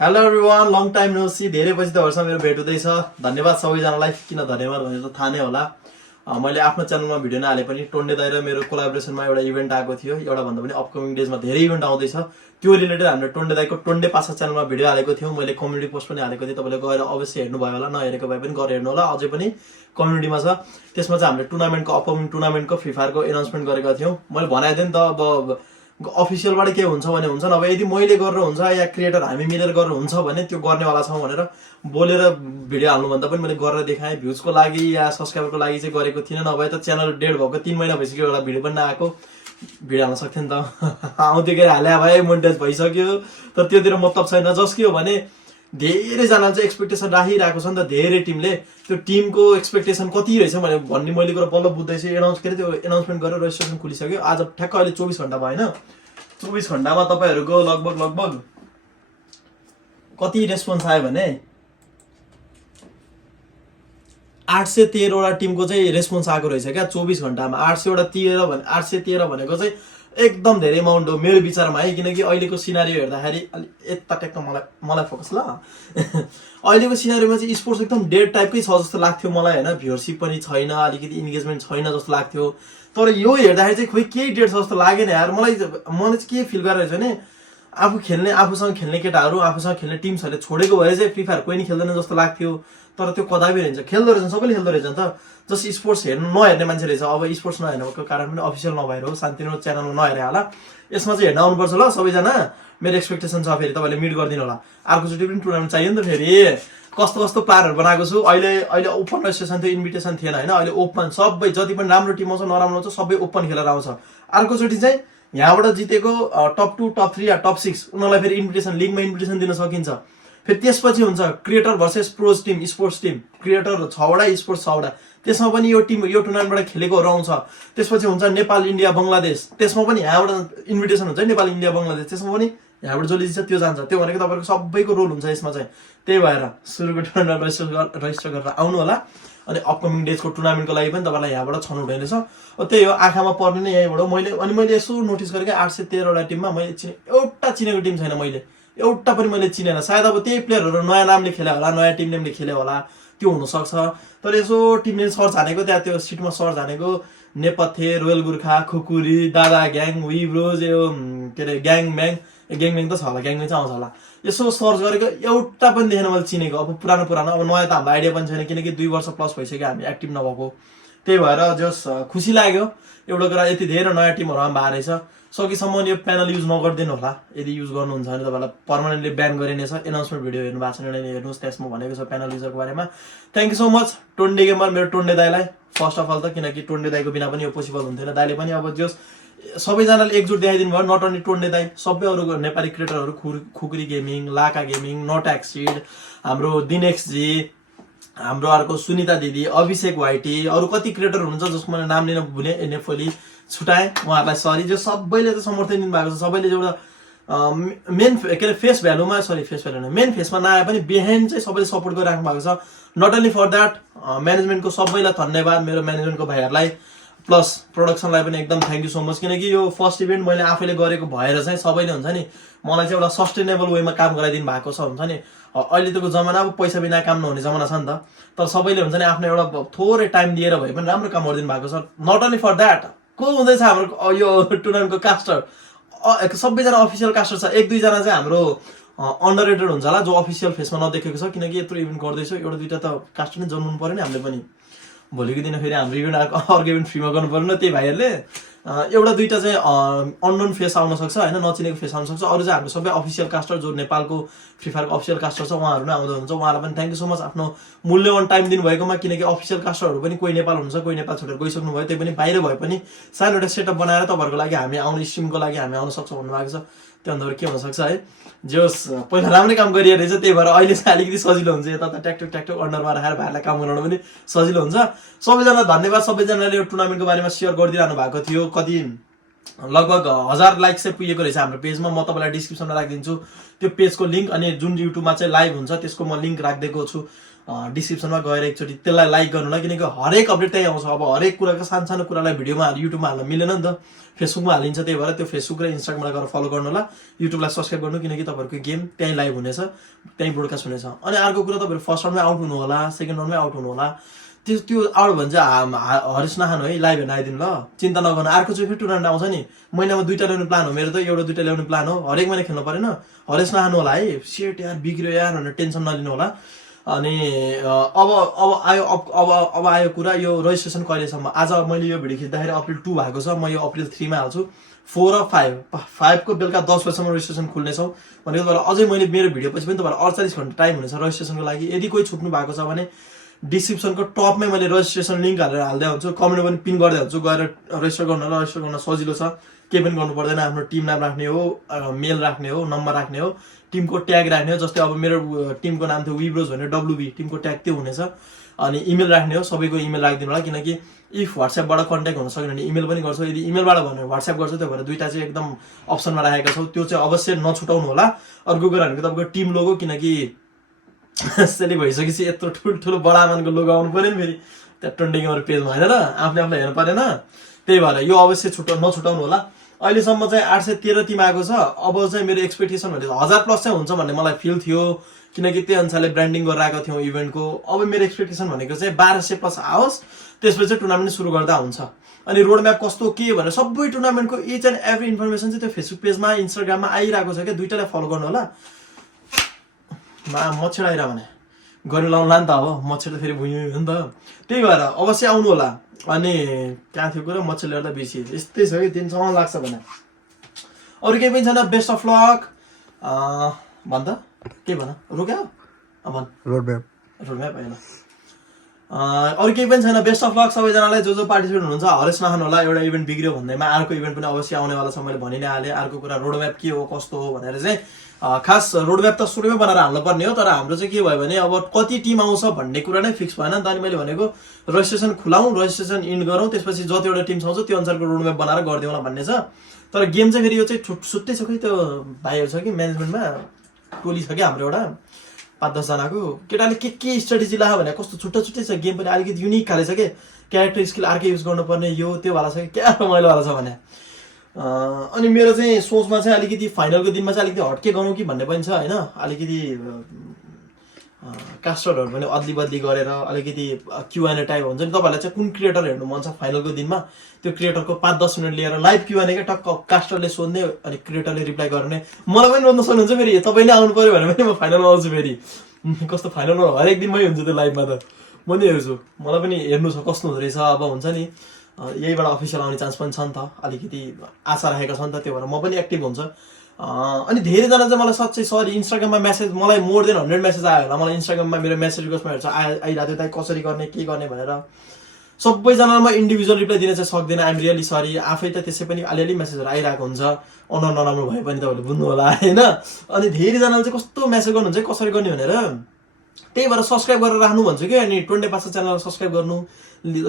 Hello everyone, long time no see. धेरै पछि त वर्ष मेरो भेट हुँदैछ। धन्यवाद सबैजनालाई। किन धन्यवाद भनेर त थाहा नै होला। मैले आफ्नो च्यानलमा भिडियो नहाले पनि टोन्डे दाइ र मेरो कोलाबोरेसनमा एउटा इभेन्ट आएको थियो। एउटा भन्दा पनि अपकमिङ डेजमा धेरै इभेन्ट आउँदैछ। त्यो रिलेटेड हामीले टोन्डे दाइको टोन्डे पासा च्यानलमा भिडियो हालेको थियौँ। मैले कम्युनिटी पोस्ट पनि हालेको थिएँ। तपाईँले गएर अवश्य हेर्नुभयो होला, नहेरेको भए पनि गएर हेर्नु होला। अझै पनि कम्युनिटीमा छ। त्यसमा चाहिँ हामीले टुर्नामेन्टको अपकमिङ टुर्नामेन्टको फ्री फायरको एनाउन्समेन्ट गरेका थियौँ। मैले बनाइदिएँ नि त। अब अफिसियलबाट के हुन्छ भने हुन्छ, नभए यदि मैले गरेर हुन्छ या क्रिएटर हामी मिलेर गरेर हुन्छ भने त्यो गर्नेवाला छौँ भनेर बोलेर भिडियो हाल्नुभन्दा पनि मैले गरेर देखाएँ। भ्युजको लागि या सब्सक्राइबरको लागि चाहिँ गरेको थिइनँ। नभए त च्यानल डेढ भएको 3 महिना भइसक्यो, एउटा भिडियो पनि नआएको। भिडियो हाल्न सक्थेँ नि त। आउँथ्यो के हाले भाइ, मोनिटाइज भइसक्यो। तर त्योतिर मतलब छैन। जस के हो भने धेरैजनाले चाहिँ एक्सपेक्टेसन राखिरहेको छ नि त। धेरै टिमले त्यो टिमको एक्सपेक्टेसन कति रहेछ भने भन्ने मैले कुरा बल्ल बुझ्दैछु। त्यो एनाउन्समेन्ट गरेर रेजिस्ट्रेसन खुलिसक्यो। आज ठ्याक्क अहिले 24 घन्टा भयो होइन। 24 घन्टामा तपाईँहरूको लगभग कति रेस्पोन्स आयो भने 813 वटा टिमको चाहिँ रेस्पोन्स आएको रहेछ क्या 24 घन्टामा। 813 भनेको चाहिँ एकदम धेरै अमाउन्ट हो मेरो विचारमा है। किनकि अहिलेको सिनारियो हेर्दाखेरि यता ट्याक्क मलाई फोकस ल। अहिलेको सिनारियोमा चाहिँ स्पोर्ट्स एकदम डेड टाइपकै छ जस्तो लाग्थ्यो मलाई होइन। भ्युअरसिप पनि छैन, अलिकति इन्गेजमेन्ट छैन जस्तो लाग्थ्यो। तर यो हेर्दाखेरि चाहिँ खोइ केही डेड छ जस्तो लागेन यार। मलाई चाहिँ के फिल गरेर छ भने आफूसँग खेल्ने केटाहरू, आफूसँग खेल्ने टिम्सहरूले छोडेको भए चाहिँ फ्री फायर कोही नि खेल्दैन जस्तो लाग्थ्यो। तर त्यो कदापि रहन्छ, खेल्दो रहेछ, सबैले खेल्दो रहेछ नि त। जस स्पोर्ट्स हेर्नु नहेर्ने मान्छे रहेछ। अब स्पोर्ट्स नहेर्नुको कारण पनि अफिसियल नभएर हो, शान्तिनो च्यानलमा नहेरे होला। यसमा चाहिँ हेर्न आउनुपर्छ ल सबैजना। मेरो एक्सपेक्टेसन छ, फेरि तपाईँले मिट गरिदिनु होला। अर्कोचोटि पनि टुर्नामेन्ट चाहियो नि त। फेरि कस्तो कस्तो प्लानहरू बनाएको छु। अहिले ओपन रेजिस्ट्रेसन थियो, इन्भिटेसन थिएन होइन। अहिले ओपन सबै जति पनि राम्रो टिम आउँछ नराम्रो आउँछ सबै ओपन खेलेर आउँछ। अर्कोचोटि चाहिँ यहाँबाट जितेको टप 2, टप 3 या टप 6 उनीहरूलाई फेरि इन्भिटेसन, लिगमा इन्भिटेसन दिन सकिन्छ। फेरि त्यसपछि हुन्छ creator versus pros team, sports team. Creator 6 वटा, स्पोर्ट्स 6 वटा। त्यसमा पनि यो टुर्नामेन्टबाट खेलेकोहरू आउँछ। त्यसपछि हुन्छ नेपाल, इन्डिया, बङ्गलादेश। त्यसमा पनि यहाँबाट इन्भिटेसन हुन्छ नेपाल, इन्डिया, बङ्गलादेश। त्यसमा पनि यहाँबाट जसले जित्छ त्यो जान्छ। त्यो भनेको तपाईँको सबैको रोल हुन्छ यसमा चाहिँ। त्यही भएर सुरुको टुर्नामेन्ट रेजिस्टर गरेर आउनु होला। अनि अपकमिङ डेजको टुर्नामेन्टको लागि पनि तपाईँलाई यहाँबाट छनौट हुने रहेछ। त्यही हो, आँखामा पर्ने नै यहीँबाट। मैले यसो नोटिस गरेँ 813 वटा टिममा मैले एउटा चिनेको टिम छैन। एउटा पनि मैले चिनेन। सायद अब त्यही प्लेयरहरू नयाँ नामले खेल्यो होला, नयाँ टिम नेमले खेल्यो होला, त्यो हुनसक्छ। तर यसो टिम नेम सर्च हानेको, त्यहाँ त्यो सिटमा सर्च हानेको नेपथ्य, रोयल गोर्खा, खुकुरी, दादा ग्याङ, विब्रोज, यो के अरे ग्याङम्याङ त छ होला, ग्याङम्याङ चाहिँ आउँछ होला। यसो सर्च गरेको एउटा पनि देखेन मैले चिनेको। अब पुरानो अब नयाँ त हाम्रो आइडिया पनि छैन, किनकि 2 वर्ष प्लस भइसक्यो हामी एक्टिभ नभएको। त्यही भएर जस खुसी लाग्यो एउटा कुरा, यति धेरै नयाँ टिमहरू हामी भएको रहेछ। सकेसम्म यो प्यानल युज नगरिदिनु होला। यदि युज गर्नुहुन्छ भने तपाईँलाई पर्मानेन्टली ब्यान गरिनेछ। एनाउन्समेन्ट भिडियो हेर्नु भएको छैन भने हेर्नुहोस्, त्यसमा भनेको छ प्यानल युजरको बारेमा। Thank you so much Tonde gamer, मेरो टोन्डे दाइलाई फर्स्ट अफ अल त। किनकि टोन्डे दाइको बिना पनि यो पोसिबल हुन्थेन। दाइले पनि अब जस सबैजनाले एकजुट देखाइदिनु भयो। नट ओन्ली टोन्डे दाइ, सबै अरू नेपाली क्रिएटरहरू, Khukuri gaming, Laka gaming, not exceed, हाम्रो दिनेक्सजी, हाम्रो अर्को सुनिता दिदी, अभिषेक वाइटी, अरू कति क्रिएटर हुनुहुन्छ जसको मैले नाम लिन भुलेँ, नेफोली छुटाएँ, उहाँहरूलाई सरी। जो सबैले चाहिँ समर्थन दिनुभएको छ। सबैले एउटा मेन के अरे फेस भ्यालुमा, मेन फेसमा नआए पनि बिहाइन्ड चाहिँ सबैले सपोर्ट गरिराख्नु भएको छ। नट ओन्ली फर द्याट, म्यानेजमेन्टको सबैलाई धन्यवाद, मेरो म्यानेजमेन्टको भाइहरूलाई प्लस प्रोडक्सनलाई पनि एकदम थ्याङ्क यू सो मच। किनकि यो फर्स्ट इभेन्ट मैले आफैले गरेको भएर चाहिँ सबैले हुन्छ नि मलाई चाहिँ एउटा सस्टेनेबल वेमा काम गराइदिनु भएको छ। हुन्छ नि अहिलेको जमाना अब पैसा बिना काम नहुने जमाना छ नि त। तर सबैले हुन्छ नि आफ्नो एउटा थोरै टाइम दिएर भए पनि राम्रो काम गरिदिनु भएको छ। नट ओन्ली फर द्याट, को हुँदैछ हाम्रो यो टुर्नामेन्टको कास्टर, सबैजना अफिसियल कास्टर छ। 1-2 जना चाहिँ हाम्रो अन्डर रेटेड हुन्छ होला, जो अफिसियल फेसमा नदेखेको छ। किनकि यत्रो इभेन्ट गर्दैछ, एउटा 2टा त कास्टर नै जन्मनु पऱ्यो नि हामीले पनि। भोलिको दिन फेरि हाम्रो इभेन्ट अर्को इभेन्ट फ्रीमा गर्नु पर्यो नि त्यही भाइहरूले। एउटा 2टा चाहिँ अननोन फेस आउन सक्छ होइन, नचिनेको फेस आउन सक्छ। अरू चाहिँ हाम्रो सबै अफिसियल कास्टर, जो नेपालको फ्री फायरको अफिसियल कास्टर छ, उहाँहरू नै आउँदा हुन्छ। उहाँलाई पनि थ्याङ्क यू सो मच आफ्नो मूल्यवान टाइम दिनुभएकोमा। किनकि अफिसियल कास्टरहरू पनि कोही नेपाल हुन्छ, कोही नेपाल छोडेर गइसक्नु भयो। त्यही पनि बाहिर भए पनि सानो एउटा सेटअप बनाएर तपाईँहरूको लागि हामी आउने स्ट्रिमको लागि हामी आउन सक्छौँ भन्नुभएको छ। त्योभन्दा के हुनसक्छ है। जोस् पहिला राम्रै काम गरिरहेको रहेछ, त्यही भएर अहिले चाहिँ अलिकति सजिलो हुन्छ। यता त ट्याकटुक अन्डरमा राखेर भाइहरूलाई काम गराउनु पनि सजिलो हुन्छ। सबैजना धन्यवाद। सबैजनाले यो टुर्नामेन्टको बारेमा सेयर गरिदिइरहनु भएको थियो। कति लगभग 1000 लाइक चाहिँ पुगेको रहेछ हाम्रो पेजमा। म तपाईँलाई डिस्क्रिप्सनमा राखिदिन्छु त्यो पेजको लिङ्क। अनि जुन युट्युबमा चाहिँ लाइभ हुन्छ त्यसको म लिङ्क राखिदिएको छु। डिस्क्रिप्सनमा गएर एकचोटि त्यसलाई लाइक गर्नु होला, किनकि हरेक अपडेट त्यही आउँछ। अब हरेक कुराको सानो सानो कुरालाई भिडियोमा युट्युबमा हाल्न मिलेन नि त, फेसबुकमा हालिन्छ। त्यही भएर त्यो फेसबुक र इन्स्टाग्रामबाट गएर फलो गर्नु होला, युट्युबलाई सब्सक्राइब गर्नु, किनकि तपाईँहरूको गेम त्यहीँ लाइभ हुनेछ, त्यहीँ ब्रोडकास्ट हुनेछ। अनि अर्को कुरा, तपाईँहरू फर्स्ट राउन्डमै आउट हुनु होला, सेकेन्ड राउन्डमै आउट हुनु होला। त्यो आउट भन्छ हरेस नखानु है, लाइभ हेर्न आइदिनु ल, चिन्ता नगर्नु। अर्कोचोटि फेरि टुर्नामेन्ट आउँछ नि, महिनामा 2टा ल्याउने प्लान हो मेरो त, एउटा 2टा ल्याउने प्लान हो, हरेक महिना खेल्नु परेन। हरेस नखानु होला है, सेट यार बिग्रियो यार भनेर टेन्सन नलिनु होला। अनि अब आयो कुरा, यो रेजिस्ट्रेसन कहिलेसम्म। आज मैले यो भिडियो खिच्दाखेरि अप्रिल 2 भएको छ, म यो अप्रिल 3 मा हाल्छु। 4 र 5 को बेलुका 10 बजीसम्म रेजिस्ट्रेसन खुल्नेछौँ भनेको तपाईँलाई अझै मैले मेरो भिडियो पछि पनि तपाईँलाई 48 घन्टा टाइम हुनेछ रेजिस्ट्रेसनको लागि। यदि कोही छुट्नु भएको छ भने डिस्क्रिप्सनको टपमै मैले रेजिस्ट्रेसन लिङ्क हालेर हाल्दै हुन्छु, कमेन्टमा पनि पिन गर्दै हुन्छु, गएर रेजिस्टर गर्न सजिलो छ, केही पनि गर्नु पर्दैन। आफ्नो टिम नाम राख्ने हो, मेल राख्ने हो, नम्बर राख्ने हो, टिमको ट्याग राख्ने हो। जस्तै अब मेरो टिमको नाम थियो विब्रोज भनेर, WB टिमको ट्याग त्यो हुनेछ। अनि इमेल राख्ने हो, सबैको इमेल राखिदिनु होला, किनकि इफ व्हाट्सएपबाट कन्ट्याक्ट हुन सकेन भने इमेल पनि गर्छौँ, यदि इमेलबाट भनेर व्हाट्सएप गर्छौँ। त्यो भएर 2टा चाहिँ एकदम अप्सनमा राखेका छौँ, त्यो चाहिँ अवश्य नछुटाउनु होला। अर्को कुरा भनेको तपाईँको टिम लोगो, किनकि सेलेक्ट भइसकेपछि यत्रो ठुल्ठुलो बडामानको लोगो आउनु पऱ्यो नि फेरि त्यहाँ ट्रेन्डिङहरू पेजमा, होइन र, आफूले हेर्नु परेन। त्यही भएर यो अवश्य नछुटाउनु होला। अहिलेसम्म चाहिँ 813 टिम आएको छ। अब चाहिँ मेरो एक्सपेक्टेसन भनेको 1000 प्लस चाहिँ हुन्छ भन्ने मलाई फिल थियो, किनकि त्यही अनुसारले ब्रान्डिङ गरेर आएको थियौँ इभेन्टको। अब मेरो एक्सपेक्टेसन भनेको चाहिँ 1200 प्लस आओस्, त्यसपछि चाहिँ टुर्नामेन्ट सुरु गर्दा हुन्छ। अनि रोड म्याप कस्तो के भनेर सबै टुर्नामेन्टको इच एन्ड एभ्री इन्फर्मेसन चाहिँ त्यो फेसबुक पेजमा इन्स्टाग्राममा आइरहेको छ क्या, 2टालाई फलो गर्नु होला। मच्छर आइरह भने गर्नु लाउनुला नि त, अब मच्छर त फेरि भुइँ हो नि त, त्यही भएर अवश्य आउनु होला। अनि कहाँ थियो कुरा, मच्छर ल्याएर त बिर्सियो, यस्तै छ कि दिनसम्म लाग्छ भने। अरू केही पनि छैन, बेस्ट अफ लक भन् त, के भन रोक्यो भन्, रोड म्याप होइन, अरू केही पनि छैन। बेस्ट अफ लक सबैजनालाई, जो पार्टिसिपेट हुनुहुन्छ। हरेस नखानु होला, एउटा इभेन्ट बिग्रियो भन्दैमा अर्को इभेन्ट पनि अवश्य आउनेवाला छ, मैले भनि नै हालेँ। अर्को कुरा रोड म्याप के हो कस्तो हो भनेर चाहिँ खास रोड म्याप त सुरुमै बनाएर हाल्नुपर्ने हो, तर हाम्रो चाहिँ के भयो भने अब कति टिम आउँछ भन्ने कुरा नै फिक्स भएन नि त। अनि मैले भनेको रेजिस्ट्रेसन खुलाउँ, रेजिस्ट्रेसन इन्ड गरौँ, त्यसपछि जतिवटा टिम आउँछ त्यो अनुसारको रोड म्याप बनाएर गरिदिउँला भन्ने छ। तर गेम चाहिँ फेरि यो चाहिँ छुट्टै छ कि, त्यो भाइहरू छ कि म्यानेजमेन्टमा, टोली छ कि हाम्रो एउटा 5-10 जनाको, केटाले के स्ट्राटेजी लाग्यो भने कस्तो छुट्टै छ गेम पनि, अलिकति युनिक खाले छ कि, क्यारेक्टर स्किल अर्कै युज गर्नुपर्ने, यो त्यो वाला छ कि क्या रमाइलोवाला छ भने। अनि मेरो चाहिँ सोचमा चाहिँ अलिकति फाइनलको दिनमा चाहिँ अलिकति हट्के गरौँ कि भन्ने पनि छ, होइन, अलिकति कास्टरहरू पनि अदली बदली गरेर अलिकति क्युएनए टाइप हुन्छ नि। तपाईँहरूलाई चाहिँ कुन क्रिएटर हेर्नु मन छ फाइनलको दिनमा, त्यो क्रिएटरको 5-10 मिनट लिएर लाइभ क्युएनए क्या, टक्क कास्टरले सोध्ने अनि क्रिएटरले रिप्लाई गर्ने। मलाई पनि रोज्न सक्नुहुन्छ फेरि, तपाईँ नै आउनु पऱ्यो भने पनि म फाइनलमा आउँछु फेरि। कस्तो फाइनलमा हरेक दिनमै हुन्छ त्यो लाइभमा त, म नि हेर्छु, मलाई पनि हेर्नु छ कस्तो हुँदो रहेछ। अब हुन्छ नि यहीबाट अफिसियल आउने चान्स पनि छ नि त, अलिकति आशा राखेको छ नि त, त्यो भएर म पनि एक्टिभ हुन्छ। अनि धेरैजना चाहिँ मलाई सच्चै सरी, इन्स्टाग्राममा मेसेज मलाई मोर देन 100 मेसेज आयो होला, मलाई इन्स्टाग्राममा मेरो मेसेज रिक्वेस्टमा हेर्छ आइरहेको थियो, कसरी गर्ने के गर्ने भनेर। सबैजनालाई म इन्डिभिजुअल रिप्लाई दिन चाहिँ सक्दिनँ, आइएम रियली सरी। आफै त त्यसै पनि अलिअलि मेसेजहरू आइरहेको हुन्छ, नराम्रो भए पनि तपाईँहरूले बुझ्नु होला, होइन। अनि धेरैजनाले चाहिँ कस्तो मेसेज गर्नुहुन्छ कसरी गर्ने भनेर, त्यही भएर सब्सक्राइब गरेर राख्नु भन्छु कि। अनि 20 पासा च्यानललाई सब्सक्राइब गर्नु,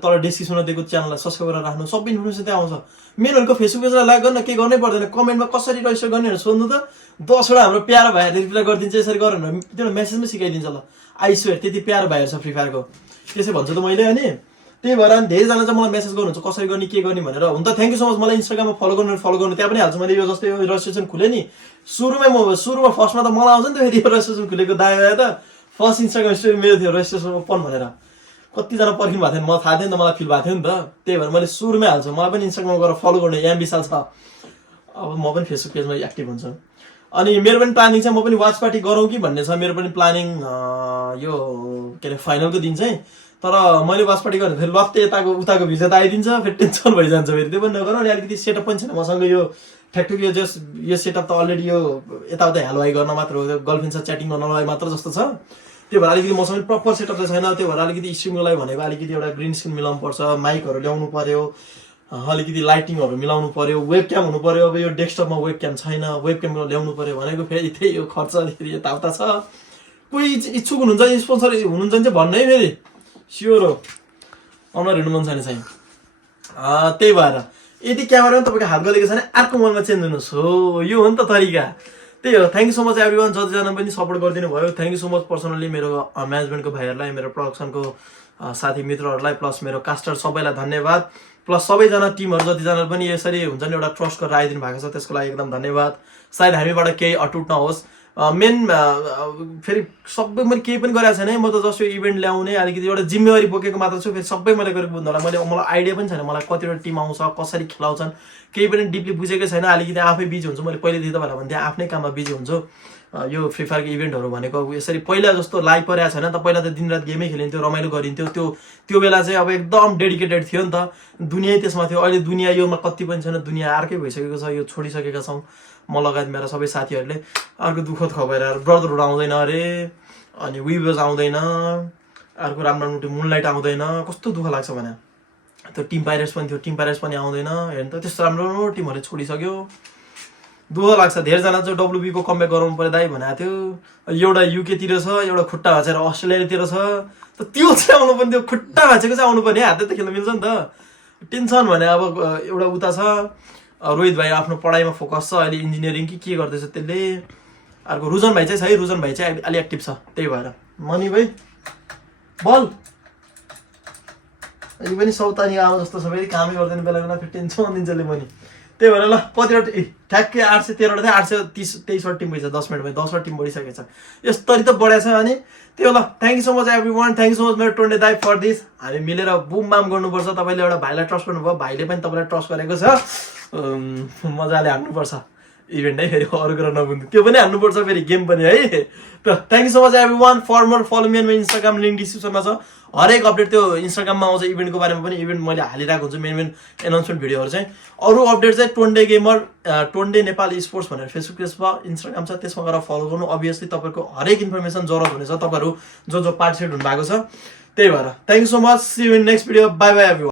तल डिस्क्रिप्सनमा दिएको च्यानललाई सब्सक्राइब गरेर राख्नु, सबै इन्फर्मेसन त्यहाँ आउँछ। मेन भनेको फेसबुक पेजलाई लाइक गर्न के गर्नै पर्दैन, कमेन्टमा कसरी रेजिस्टर गर्ने भनेर सोध्नु त, 10वटा हाम्रो प्यारो भाइहरूले रिप्लाई गरिदिन्छ, यसरी गर भनेर त्यो मेसेजमै सिकाइदिन्छ ल। आइस्वेयर त्यति प्यारो भाइहरू छ फ्री फायरको, त्यसै भन्छु त मैले। अनि त्यही भएर अनि धेरैजना चाहिँ मलाई मेसेज गर्नुहुन्छ कसरी गर्ने के गर्ने भनेर। हुन त थ्याङ्क यू सो मच, मलाई इन्स्टाग्राममा फलो गर्नु त्यहाँ पनि हाल्छु मैले। यो जस्तै यो रेजिस्ट्रेसन खुलेँ नि, सुरुमा फर्स्टमा त मलाई आउँछ नि त फेरि यो रेजिस्ट्रेसन खुलेको दायाँ त, फर्स्ट इन्स्टाग्राम स्टोरी मेरो थियो रेजिस्ट्रेसन ओपन भनेर। कतिजना पर्खिनु भएको थियो मलाई थाहा थिएन, मलाई फिल भएको थियो नि त, त्यही भएर मैले सुरुमै हाल्छु। मलाई पनि इन्स्टाग्राममा गएर फलो गर्ने विशाल छ, अब म पनि फेसबुक पेजमा एक्टिभ हुन्छु। अनि मेरो पनि प्लानिङ चाहिँ म पनि वाच पार्टी गरौँ कि भन्ने छ मेरो पनि प्लानिङ, यो के अरे फाइनलको दिन चाहिँ। तर मैले वाच पार्टी गरेँ फेरि लत्ते यताको उताको भिजा त आइदिन्छ, फेरि टेन्सन भइजान्छ फेरि, त्यो पनि नगरौँ। अनि अलिकति सेटअप पनि छैन मसँग, यो ठ्याकठुक यो सेटअप त अलरेडी यो यताउता हेलवाई गर्न मात्र हो, गर्लफ्रेन्डसँग च्याटिङ गर्नलाई मात्र जस्तो छ। त्यो भएर अलिकति मसँग प्रपर सेटअप चाहिँ छैन, त्यो भएर अलिकति स्ट्रिमको लागि भनेको अलिकति एउटा ग्रिन स्क्रिन मिलाउनु पर्छ, माइकहरू ल्याउनु पर्यो, अलिकति लाइटिङहरू मिलाउनु पर्यो, वेब क्याम हुनु पर्यो। अब यो डेस्कटपमा वेब क्याम छैन, वेब क्याम ल्याउनु पर्यो भनेको फेरि त्यही यो खर्च अलिकति यताउता छ। कोही इच्छुक हुनुहुन्छ स्पोन्सर हुनुहुन्छ भने चाहिँ भन्नु है, फेरि स्योर हो, अनुहार हेर्नु मन छैन चाहिँ। त्यही भएर यदि क्यामेरामा तपाईँको हात गलेको छ भने अर्को मोबाइलमा चेन्ज हुनुहोस्, हो यो हो नि त तरिका। त्यही हो। Thank you so much everyone, जतिजना पनि सपोर्ट गरिदिनु भयो। Thank you so much personally मेरो म्यानेजमेन्टको भाइहरूलाई, मेरो प्रोडक्सनको साथी मित्रहरूलाई, प्लस मेरो कास्टर सबैलाई धन्यवाद। प्लस सबैजना टिमहरू जतिजना पनि यसरी हुन्छ नि एउटा ट्रस्ट गरेर आइदिनु भएको छ त्यसको लागि एकदम धन्यवाद। सायद हामीबाट केही अटुट नहोस्। मेन फेरि सबै मैले केही पनि गरेको छैन है, म त जस्ट यो इभेन्ट ल्याउने अलिकति एउटा जिम्मेवारी बोकेको मात्र छु। फेरि सबै मैले गरेको बुझ्नु होला, मलाई आइडिया पनि छैन मलाई कतिवटा टिम आउँछ, कसरी खेलाउँछन्, केही पनि डिपली बुझेकै छैन। अलिकति आफै बिजी हुन्छु। मैले पहिलेदेखि तपाईँहरूलाई भन्थेँ आफ्नै काममा बिजी हुन्छु। यो फ्री फायरको इभेन्टहरू भनेको यसरी पहिला जस्तो लाइभ परेको छैन त। पहिला त दिनरात गेमै खेलिन्थ्यो, रमाइलो गरिन्थ्यो। त्यो बेला चाहिँ अब एकदम डेडिकेटेड थियो नि त, दुनियाँ त्यसमा थियो। अहिले दुनियाँ योमा कति पनि छैन, दुनियाँ अर्कै भइसकेको छ। यो छोडिसकेका छौँ म लगायत मेरा सबै साथीहरूले। अर्को दुःखद खबर ब्रदरहुड आउँदैन अरे, अनि विभर्स आउँदैन, अर्को राम्रो राम्रो मुनलाइट आउँदैन। कस्तो दुःख लाग्छ भने त्यो टिम पाइरेट्स पनि थियो, टिम पाइरेट्स पनि आउँदैन। हेर्नु त त्यस्तो राम्रो राम्रो टिमहरूले छोडिसक्यो, दुःख लाग्छ। धेरैजना चाहिँ डब्लुबीको कमब्याक गराउनु पर्यो दाइ भनेको थियो। एउटा युकेतिर छ, एउटा खुट्टा भाँचेर अस्ट्रेलियातिर छ। त त्यो चाहिँ आउनु पर्ने, त्यो खुट्टा भाँचेको चाहिँ आउनु पर्ने, हातले त खेल्न मिल्छ नि त। टेन्सन भने अब एउटा उता छ रोहित भाइ आफ्नो पढाइमा फोकस छ, अहिले इन्जिनियरिङ के गर्दैछ त्यसले। अर्को रुजन भाइ चाहिँ छ है, रुजन भाइ चाहिँ अलि एक्टिभ छ। त्यही भएर मनी भाइ बल अहिले पनि सौतानी आमा जस्तो सबै कामै गर्दैन, बेला बेला फेरि टेन्सन दिन्छ मनी। त्यही भएर ल कतिवटा ठ्याक्कै 813 थियो, 823 टिम भइसक्यो 10 मिनटमा, 10 टिम बढिसकेको छ। यस्तरी त बढाएको छ। अनि त्यो ल thank you so much everyone, thank you so much मेरो टोन्डे दाइ फर दिस। हामी मिलेर बुम बाम गर्नुपर्छ। तपाईँले एउटा भाइलाई ट्रस्ट गर्नुभयो, भाइले पनि तपाईँलाई ट्रस्ट गरेको छ। मजाले हान्नुपर्छ इभेन्ट है, फेरि अरू कुरा नबुझ्नु, त्यो पनि हान्नुपर्छ फेरि गेम पनि है। त thank you so much everyone. For more follow me मेरो इन्स्टाग्राम लिङ्क डिस्क्रिप्सनमा छ। हरेक अपडेट त्यो इन्स्टाग्राममा आउँछ इभेन्टको बारेमा पनि। इभेन्ट मैले हालिरहेको हुन्छु मेन एनाउन्समेन्ट भिडियोहरू चाहिँ। अरू अपडेट चाहिँ टोन्डे गेमर, टोन्डे नेपाल स्पोर्ट्स भनेर फेसबुक पेजमा, इन्स्टाग्राम छ, त्यसमा गएर फलो गर्नु। अभियसली तपाईँको हरेक इन्फर्मेसन जरुरत हुनेछ, तपाईँहरू जो पार्टिसिपेट हुनुभएको छ। त्यही भएर thank you so much, see you in next video, bye bye everyone.